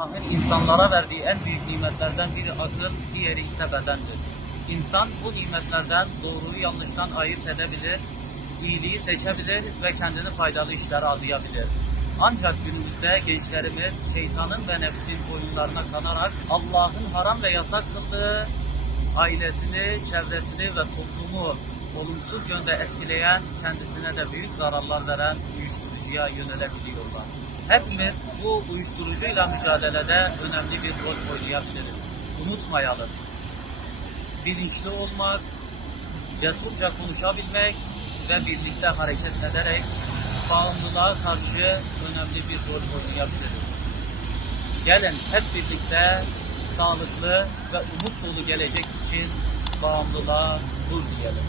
Allah'ın insanlara verdiği en büyük nimetlerden biri akıl, diğeri ise bedendir. İnsan bu nimetlerden doğruyu yanlıştan ayırt edebilir, iyiliği seçebilir ve kendini faydalı işlere adayabilir. Ancak günümüzde gençlerimiz şeytanın ve nefsin oyunlarına kanarak Allah'ın haram ve yasak kıldığı ailesini, çevresini ve toplumu olumsuz yönde etkileyen, kendisine de büyük zararlar veren uyuşturucuya yönelebiliyorlar. Hepimiz bu uyuşturucuyla mücadelede önemli bir rol oynayabiliriz. Unutmayalım. Bilinçli olmak, cesurca konuşabilmek ve birlikte hareket ederek bağımlılığa karşı önemli bir rol oynayabiliriz. Gelin hep birlikte sağlıklı ve umut dolu gelecek için bağımlılığa dur diyelim.